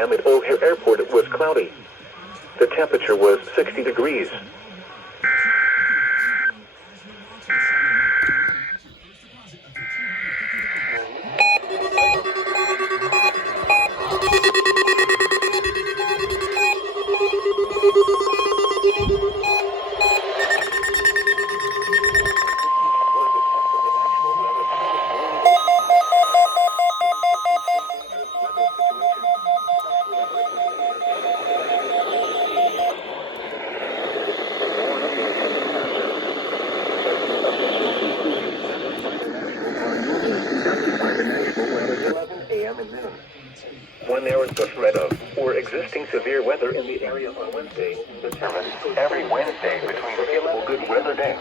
At O'Hare Airport it was cloudy. The temperature was 60 degrees. When there is the threat of or existing severe weather in the area on Wednesday, determined every Wednesday between available good weather days.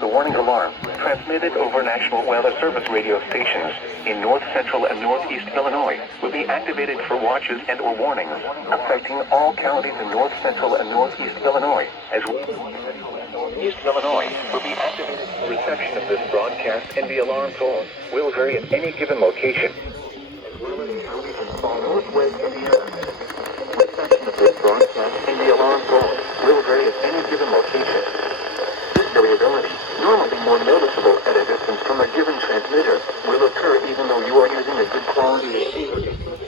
The warning alarm, transmitted over National Weather Service radio stations in north central and northeast Illinois, will be activated for watches and or warnings affecting all counties in north central and northeast Illinois, as well as East Illinois will be activated. Reception of this broadcast and the alarm tone will vary at any given location. Northwest Indiana. Reception of this broadcast and the alarm tone will vary at any given location. This variability, normally more noticeable at a distance from a given transmitter, will occur even though you are using a good quality receiver.